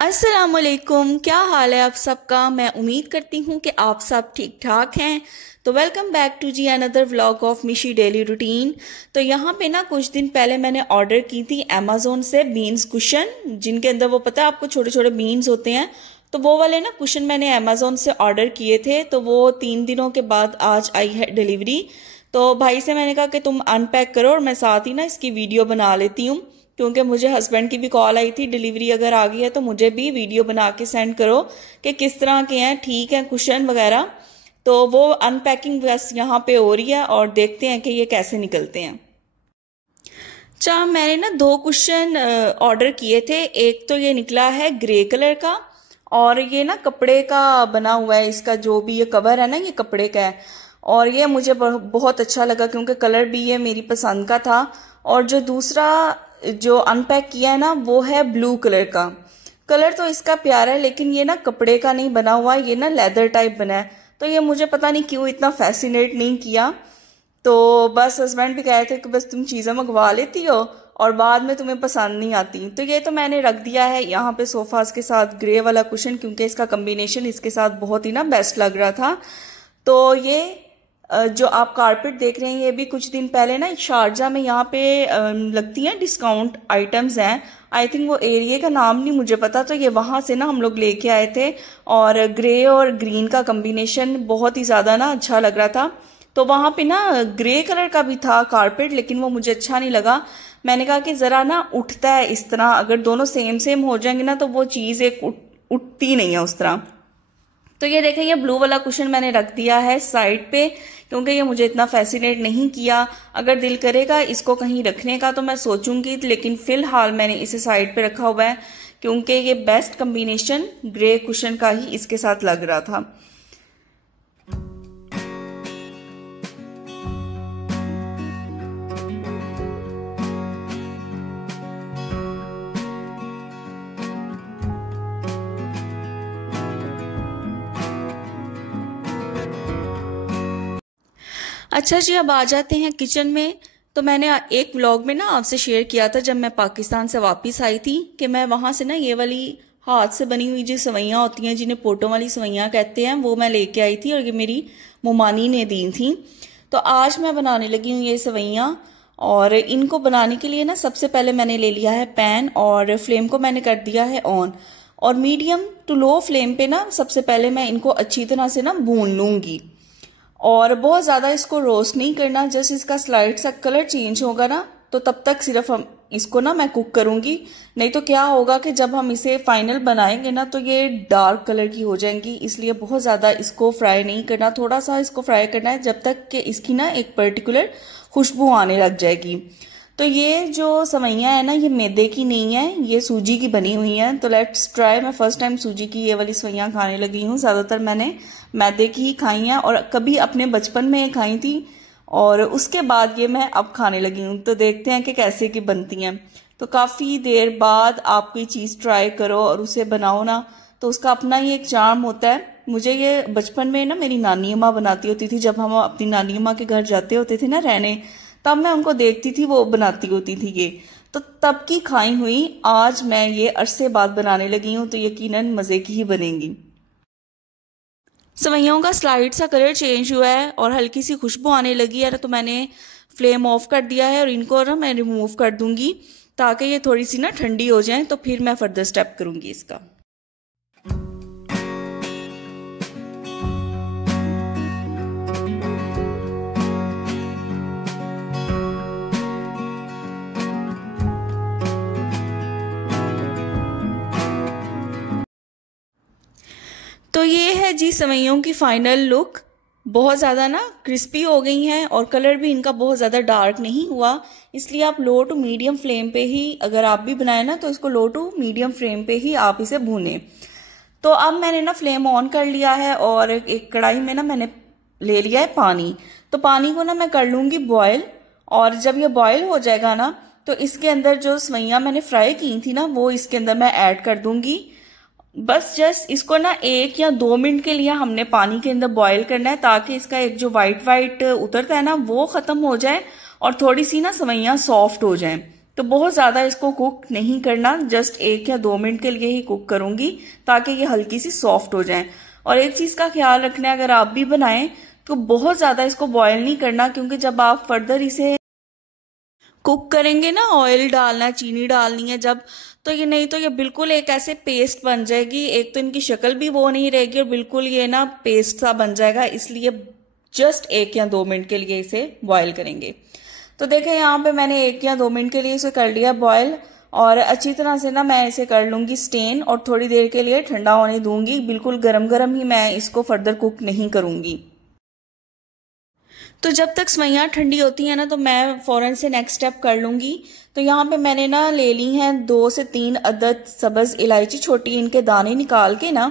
अस्सलामुअलैकुम, क्या हाल है आप सबका। मैं उम्मीद करती हूँ कि आप सब ठीक ठाक हैं। तो welcome back to the another vlog of Mishi daily routine. तो यहाँ पे ना कुछ दिन पहले मैंने ऑर्डर की थी अमेजोन से बीन्स कुशन, जिनके अंदर वो पता है आपको छोटे छोटे बीन्स होते हैं। तो वो वाले ना कुशन मैंने अमेजोन से ऑर्डर किए थे। तो वो 3 दिनों के बाद आज आई है डिलीवरी। तो भाई से मैंने कहा कि तुम अनपैक करो और मैं साथ ही ना इसकी वीडियो बना लेती हूँ, क्योंकि मुझे हस्बैंड की भी कॉल आई थी डिलीवरी अगर आ गई है तो मुझे भी वीडियो बना के सेंड करो कि किस तरह के हैं, ठीक है कुशन वगैरह। तो वो अनपैकिंग बस यहाँ पे हो रही है और देखते हैं कि ये कैसे निकलते हैं। अच्छा, मैंने ना 2 कुशन ऑर्डर किए थे। एक तो ये निकला है ग्रे कलर का, और ये ना कपड़े का बना हुआ है। इसका जो भी ये कवर है ना, ये कपड़े का है। और ये मुझे बहुत अच्छा लगा क्योंकि कलर भी ये मेरी पसंद का था। और जो दूसरा जो अनपैक किया है ना, वो है ब्लू कलर का। कलर तो इसका प्यारा है, लेकिन ये ना कपड़े का नहीं बना हुआ, ये ना लेदर टाइप बना है। तो ये मुझे पता नहीं क्यों इतना फैसिनेट नहीं किया। तो बस हस्बैंड भी कह रहे थे कि बस तुम चीज़ें मंगवा लेती हो और बाद में तुम्हें पसंद नहीं आती। तो ये तो मैंने रख दिया है यहाँ पे सोफास के साथ ग्रे वाला कुशन, क्योंकि इसका कम्बिनेशन इसके साथ बहुत ही ना बेस्ट लग रहा था। तो ये जो आप कारपेट देख रहे हैं, ये भी कुछ दिन पहले ना शारजा में यहाँ पे लगती हैं डिस्काउंट आइटम्स हैं। आई थिंक वो एरिया का नाम नहीं मुझे पता। तो ये वहां से ना हम लोग लेके आए थे, और ग्रे और ग्रीन का कम्बिनेशन बहुत ही ज़्यादा ना अच्छा लग रहा था। तो वहां पे ना ग्रे कलर का भी था कारपेट, लेकिन वो मुझे अच्छा नहीं लगा। मैंने कहा कि ज़रा ना उठता है इस तरह, अगर दोनों सेम सेम हो जाएंगे ना तो वो चीज़ एक उठती नहीं है उस तरह। तो ये देखें, ये ब्लू वाला कुशन मैंने रख दिया है साइड पे, क्योंकि ये मुझे इतना फैसिनेट नहीं किया। अगर दिल करेगा इसको कहीं रखने का तो मैं सोचूंगी, लेकिन फिलहाल मैंने इसे साइड पे रखा हुआ है क्योंकि ये बेस्ट कम्बिनेशन ग्रे कुशन का ही इसके साथ लग रहा था। अच्छा जी, अब आ जाते हैं किचन में। तो मैंने एक व्लॉग में ना आपसे शेयर किया था जब मैं पाकिस्तान से वापस आई थी, कि मैं वहां से ना ये वाली हाथ से बनी हुई जो सवैयाँ होती हैं, जिन्हें पोटों वाली सवैयाँ कहते हैं, वो मैं लेके आई थी और ये मेरी मुमानी ने दी थी। तो आज मैं बनाने लगी हूँ ये सवैयाँ। और इनको बनाने के लिए ना सबसे पहले मैंने ले लिया है पैन, और फ्लेम को मैंने कर दिया है ऑन। और मीडियम टू लो फ्लेम पे ना सबसे पहले मैं इनको अच्छी तरह से ना भून लूंगी। और बहुत ज़्यादा इसको रोस्ट नहीं करना, जस्ट इसका स्लाइड सा कलर चेंज होगा ना, तो तब तक सिर्फ हम इसको ना मैं कुक करूंगी। नहीं तो क्या होगा कि जब हम इसे फाइनल बनाएंगे ना तो ये डार्क कलर की हो जाएंगी। इसलिए बहुत ज़्यादा इसको फ्राई नहीं करना, थोड़ा सा इसको फ्राई करना है जब तक कि इसकी ना एक पर्टिकुलर खुशबू आने लग जाएगी। तो ये जो सवैयाँ है ना, ये मैदे की नहीं है, ये सूजी की बनी हुई है। तो लेट्स ट्राई। मैं फर्स्ट टाइम सूजी की ये वाली सवैयाँ खाने लगी हूँ। ज़्यादातर मैंने मैदे की ही खाई हैं, और कभी अपने बचपन में खाई थी, और उसके बाद ये मैं अब खाने लगी हूँ। तो देखते हैं कि कैसे की बनती हैं। तो काफ़ी देर बाद आप कोई चीज़ ट्राई करो और उसे बनाओ ना, तो उसका अपना ही एक चार्म होता है। मुझे ये बचपन में ना मेरी नानी अम्मा बनाती होती थी, जब हम अपनी नानी अम्मा के घर जाते होते थे ना रहने, तब मैं उनको देखती थी वो बनाती होती थी ये। तो तब की खाई हुई आज मैं ये अरसे बाद बनाने लगी हूँ, तो यकीनन मज़े की ही बनेंगी। सवैयों का स्लाइड सा कलर चेंज हुआ है और हल्की सी खुशबू आने लगी है, तो मैंने फ्लेम ऑफ कर दिया है और इनको ना मैं रिमूव कर दूंगी, ताकि ये थोड़ी सी ना ठंडी हो जाए, तो फिर मैं फर्दर स्टेप करूंगी इसका। तो ये है जी सवैयों की फाइनल लुक। बहुत ज़्यादा ना क्रिस्पी हो गई हैं और कलर भी इनका बहुत ज़्यादा डार्क नहीं हुआ। इसलिए आप लो टू मीडियम फ्लेम पे ही, अगर आप भी बनाए ना तो इसको लो टू मीडियम फ्लेम पे ही आप इसे भूनें। तो अब मैंने ना फ्लेम ऑन कर लिया है और एक कढ़ाई में ना मैंने ले लिया है पानी। तो पानी को ना मैं कर लूंगी बॉयल, और जब ये बॉयल हो जाएगा ना तो इसके अंदर जो सवैयाँ मैंने फ्राई की थी ना वो इसके अंदर मैं ऐड कर दूंगी। बस जस्ट इसको ना 1 या 2 मिनट के लिए हमने पानी के अंदर बॉईल करना है, ताकि इसका एक जो वाइट वाइट उतरता है ना वो खत्म हो जाए और थोड़ी सी ना सवैयाँ सॉफ्ट हो जाएं। तो बहुत ज़्यादा इसको कुक नहीं करना, जस्ट 1 या 2 मिनट के लिए ही कुक करूँगी ताकि ये हल्की सी सॉफ्ट हो जाए। और एक चीज़ का ख्याल रखना है, अगर आप भी बनाएं तो बहुत ज़्यादा इसको बॉयल नहीं करना, क्योंकि जब आप फर्दर इसे कुक करेंगे ना, ऑयल डालना, चीनी डालनी है जब, तो ये नहीं तो ये बिल्कुल एक ऐसे पेस्ट बन जाएगी। एक तो इनकी शक्ल भी वो नहीं रहेगी और बिल्कुल ये ना पेस्ट सा बन जाएगा। इसलिए जस्ट 1 या 2 मिनट के लिए इसे बॉयल करेंगे। तो देखें यहाँ पे मैंने 1 या 2 मिनट के लिए इसे कर लिया बॉयल, और अच्छी तरह से ना मैं इसे कर लूँगी स्टेन और थोड़ी देर के लिए ठंडा होने दूंगी। बिल्कुल गरम गरम ही मैं इसको फर्दर कुक नहीं करूँगी। तो जब तक सेवइयाँ ठंडी होती हैं ना, तो मैं फ़ौरन से नेक्स्ट स्टेप कर लूँगी। तो यहाँ पे मैंने ना ले ली हैं 2 से 3 अदद सब्ज़ इलायची छोटी, इनके दाने निकाल के ना,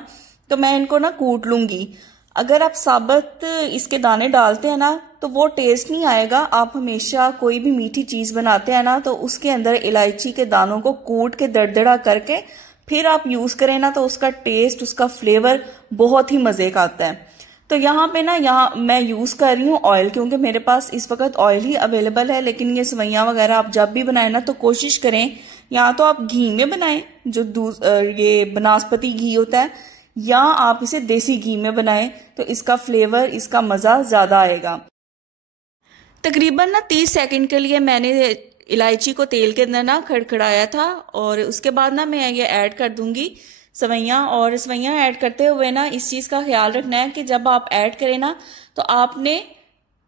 तो मैं इनको ना कूट लूँगी। अगर आप साबुत इसके दाने डालते हैं ना तो वो टेस्ट नहीं आएगा। आप हमेशा कोई भी मीठी चीज़ बनाते हैं ना तो उसके अंदर इलायची के दानों को कूट के दरदरा करके फिर आप यूज़ करें ना, तो उसका टेस्ट, उसका फ्लेवर बहुत ही मज़े का आता है। तो यहाँ पे ना, यहाँ मैं यूज़ कर रही हूँ ऑयल, क्योंकि मेरे पास इस वक्त ऑयल ही अवेलेबल है। लेकिन ये सेवइयाँ वगैरह आप जब भी बनाएं ना तो कोशिश करें या तो आप घी में बनाएं, जो ये बनास्पति घी होता है, या आप इसे देसी घी में बनाएं, तो इसका फ्लेवर, इसका मज़ा ज़्यादा आएगा। तकरीबन ना 30 सेकंड के लिए मैंने इलायची को तेल के अंदर ना खड़खड़ाया था, और उसके बाद ना मैं ये ऐड कर दूंगी सेवइयाँ। और सेवइयाँ ऐड करते हुए ना इस चीज़ का ख्याल रखना है कि जब आप ऐड करें ना तो आपने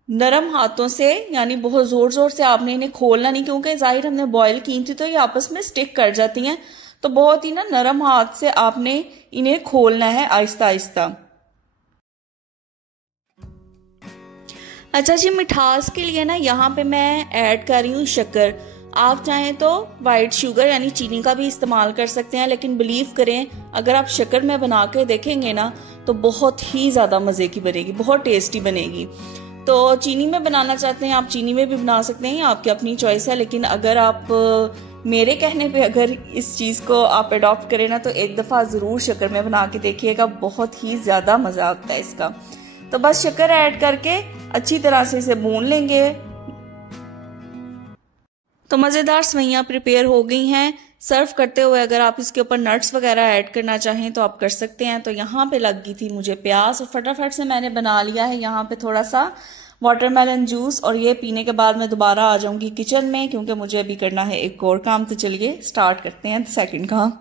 नरम हाथों से, यानी बहुत ज़ोर ज़ोर से आपने इन्हें खोलना नहीं, क्योंकि ज़ाहिर हमने बॉयल की थी तो ये आपस में स्टिक कर जाती हैं। तो बहुत ही ना नरम हाथ से आपने इन्हें खोलना है, आहिस्ता आहिस्ता। अच्छा जी, मिठास के लिए ना यहाँ पे मैं ऐड कर रही हूँ शक्कर। आप चाहें तो वाइट शुगर यानी चीनी का भी इस्तेमाल कर सकते हैं, लेकिन बिलीव करें अगर आप शक्कर में बना के देखेंगे ना तो बहुत ही ज़्यादा मज़े की बनेगी, बहुत टेस्टी बनेगी। तो चीनी में बनाना चाहते हैं आप चीनी में भी बना सकते हैं, आपकी अपनी चॉइस है। लेकिन अगर आप मेरे कहने पे अगर इस चीज़ को आप अडॉप्ट करें ना तो एक दफ़ा ज़रूर शक्कर में बना के देखिएगा, बहुत ही ज़्यादा मज़ा आता है इसका। तो बस शक्कर ऐड करके अच्छी तरह से इसे भून लेंगे। तो मज़ेदार सेवइयाँ प्रिपेयर हो गई हैं। सर्व करते हुए अगर आप इसके ऊपर नट्स वगैरह ऐड करना चाहें तो आप कर सकते हैं। तो यहाँ पे लग गई थी मुझे प्याज, और फटाफट से मैंने बना लिया है यहाँ पे थोड़ा सा वाटरमेलन जूस, और ये पीने के बाद मैं दोबारा आ जाऊंगी किचन में, क्योंकि मुझे अभी करना है एक और काम। तो चलिए स्टार्ट करते हैं सेकंड काम।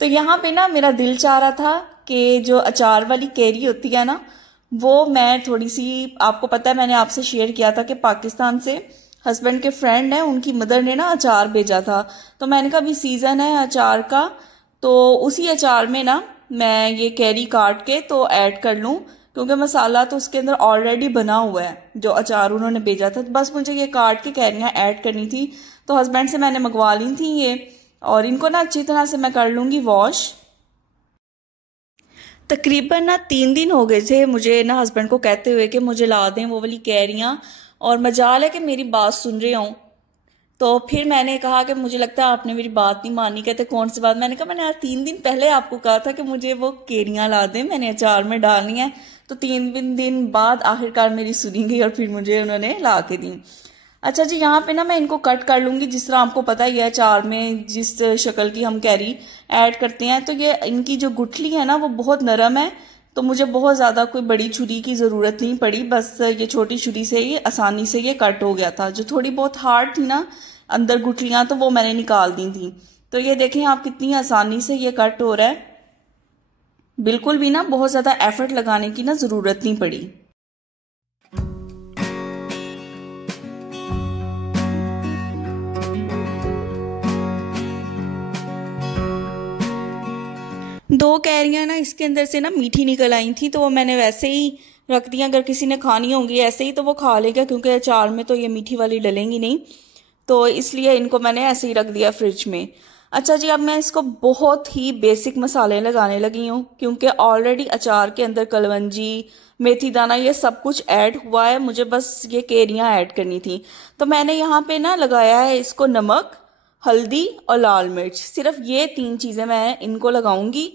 तो यहाँ पे ना मेरा दिल चाह रहा था कि जो अचार वाली कैरी होती है ना, वो मैं थोड़ी सी, आपको पता है मैंने आपसे शेयर किया था कि पाकिस्तान से हस्बैंड के फ्रेंड है, उनकी मदर ने ना अचार भेजा था। तो मैंने कहा अभी सीज़न है अचार का, तो उसी अचार में ना मैं ये कैरी काट के तो ऐड कर लूँ, क्योंकि मसाला तो उसके अंदर ऑलरेडी बना हुआ है जो अचार उन्होंने भेजा था। तो बस मुझे ये काट के कैरियाँ ऐड करनी थी। तो हस्बैंड से मैंने मंगवा ली थी ये, और इनको ना अच्छी तरह से मैं कर लूँगी वॉश। तकरीबन ना 3 दिन हो गए थे मुझे ना हस्बैंड को कहते हुए कि मुझे ला दें वो वाली कैरियाँ, और मजाल है कि मेरी बात सुन रहे हों। तो फिर मैंने कहा कि मुझे लगता है आपने मेरी बात नहीं मानी। कहते कौन सी बात? मैंने कहा मैंने आज 3 दिन पहले आपको कहा था कि मुझे वो केरियां ला दें, मैंने अचार में डालनी है। तो 3 दिन बाद आखिरकार मेरी सुनी गई और फिर मुझे उन्होंने ला के दी। अच्छा जी, यहाँ पे ना मैं इनको कट कर लूंगी, जिस तरह आपको पता ही है अचार में जिस शक्ल की हम कैरी ऐड करते हैं। तो ये इनकी जो गुठली है ना वो बहुत नरम है, तो मुझे बहुत ज़्यादा कोई बड़ी छुरी की ज़रूरत नहीं पड़ी। बस ये छोटी छुरी से ही आसानी से ये कट हो गया था। जो थोड़ी बहुत हार्ड थी ना अंदर गुठलियाँ, तो वो मैंने निकाल दी थी। तो ये देखें आप कितनी आसानी से ये कट हो रहा है, बिल्कुल भी ना बहुत ज़्यादा एफर्ट लगाने की ना ज़रूरत नहीं पड़ी। दो कैरियां ना इसके अंदर से ना मीठी निकल आई थी, तो वो मैंने वैसे ही रख दिया। अगर किसी ने खानी होंगी ऐसे ही तो वो खा लेगा, क्योंकि अचार में तो ये मीठी वाली डलेंगी नहीं, तो इसलिए इनको मैंने ऐसे ही रख दिया फ्रिज में। अच्छा जी, अब मैं इसको बहुत ही बेसिक मसाले लगाने लगी हूँ, क्योंकि ऑलरेडी अचार के अंदर कलवंजी, मेथी दाना, ये सब कुछ ऐड हुआ है। मुझे बस ये कैरियाँ ऐड करनी थी। तो मैंने यहाँ पे ना लगाया है इसको नमक, हल्दी और लाल मिर्च, सिर्फ ये 3 चीज़ें मैं इनको लगाऊंगी।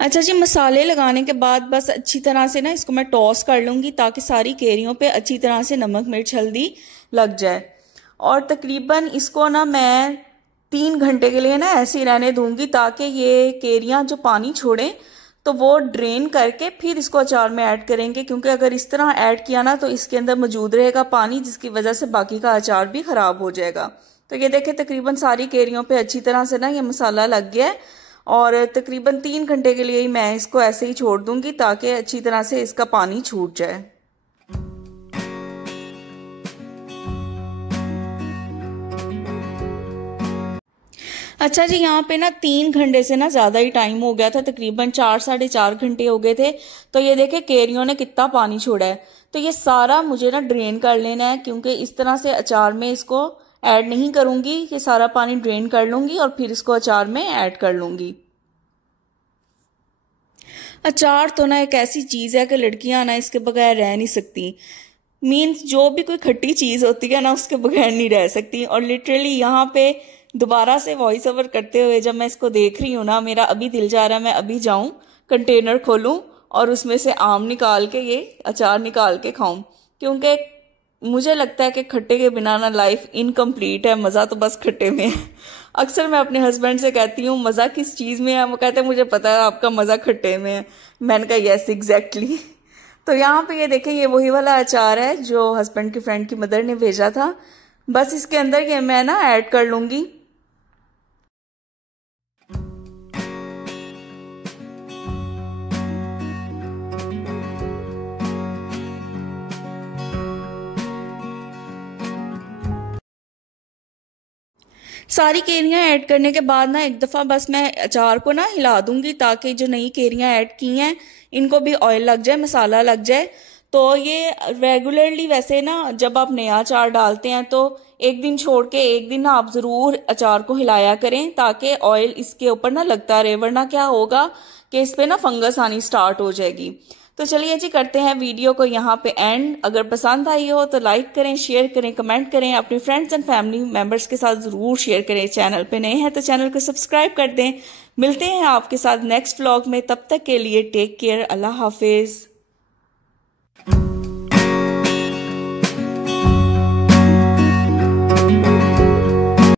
अच्छा जी, मसाले लगाने के बाद बस अच्छी तरह से ना इसको मैं टॉस कर लूँगी, ताकि सारी कैरियों पे अच्छी तरह से नमक मिर्च हल्दी लग जाए। और तकरीबन इसको ना मैं 3 घंटे के लिए ना ऐसे ही रहने दूंगी, ताकि ये केरियां जो पानी छोड़ें तो वो ड्रेन करके फिर इसको अचार में ऐड करेंगे, क्योंकि अगर इस तरह ऐड किया ना तो इसके अंदर मौजूद रहेगा पानी, जिसकी वजह से बाकी का अचार भी खराब हो जाएगा। तो ये देखें तकरीबन सारी केरियों पे अच्छी तरह से ना ये मसाला लग गया है, और तकरीबन 3 घंटे के लिए ही मैं इसको ऐसे ही छोड़ दूंगी ताकि अच्छी तरह से इसका पानी छूट जाए। अच्छा जी, यहाँ पे ना 3 घंटे से ना ज़्यादा ही टाइम हो गया था, तकरीबन 4 साढ़े 4 घंटे हो गए थे। तो ये देखे केरियों ने कितना पानी छोड़ा है। तो ये सारा मुझे ना ड्रेन कर लेना है, क्योंकि इस तरह से अचार में इसको ऐड नहीं करूँगी, ये सारा पानी ड्रेन कर लूँगी और फिर इसको अचार में ऐड कर लूँगी। अचार तो ना एक ऐसी चीज़ है कि लड़कियां ना इसके बगैर रह नहीं सकती। मीन्स जो भी कोई खट्टी चीज़ होती है ना उसके बगैर नहीं रह सकती। और लिटरली यहाँ पे दोबारा से वॉइस ओवर करते हुए जब मैं इसको देख रही हूँ ना, मेरा अभी दिल जा रहा है मैं अभी जाऊं कंटेनर खोलूं और उसमें से आम निकाल के ये अचार निकाल के खाऊं, क्योंकि मुझे लगता है कि खट्टे के बिना ना लाइफ इनकम्प्लीट है। मज़ा तो बस खट्टे में है। अक्सर मैं अपने हस्बैंड से कहती हूँ मज़ा किस चीज़ में है, वो कहते हैं मुझे पता है आपका मज़ा खट्टे में है। मैंने कहा यस एग्जैक्टली। तो यहाँ पे ये देखें, ये वही वाला अचार है जो हस्बैंड की फ्रेंड की मदर ने भेजा था। बस इसके अंदर ये मैं ना ऐड कर लूँगी। सारी केरियां ऐड करने के बाद ना एक दफ़ा बस मैं अचार को ना हिला दूंगी, ताकि जो नई केरियां ऐड की हैं इनको भी ऑयल लग जाए, मसाला लग जाए। तो ये रेगुलरली वैसे ना जब आप नया अचार डालते हैं तो एक दिन छोड़ के एक दिन ना आप ज़रूर अचार को हिलाया करें, ताकि ऑयल इसके ऊपर ना लगता रहे, वरना क्या होगा कि इस पे ना फंगस आनी स्टार्ट हो जाएगी। तो चलिए जी, करते हैं वीडियो को यहाँ पे एंड। अगर पसंद आई हो तो लाइक करें, शेयर करें, कमेंट करें, अपने फ्रेंड्स एंड फैमिली मेंबर्स के साथ ज़रूर शेयर करें। चैनल पे नए हैं तो चैनल को सब्सक्राइब कर दें। मिलते हैं आपके साथ नेक्स्ट व्लॉग में, तब तक के लिए टेक केयर, अल्लाह हाफिज़।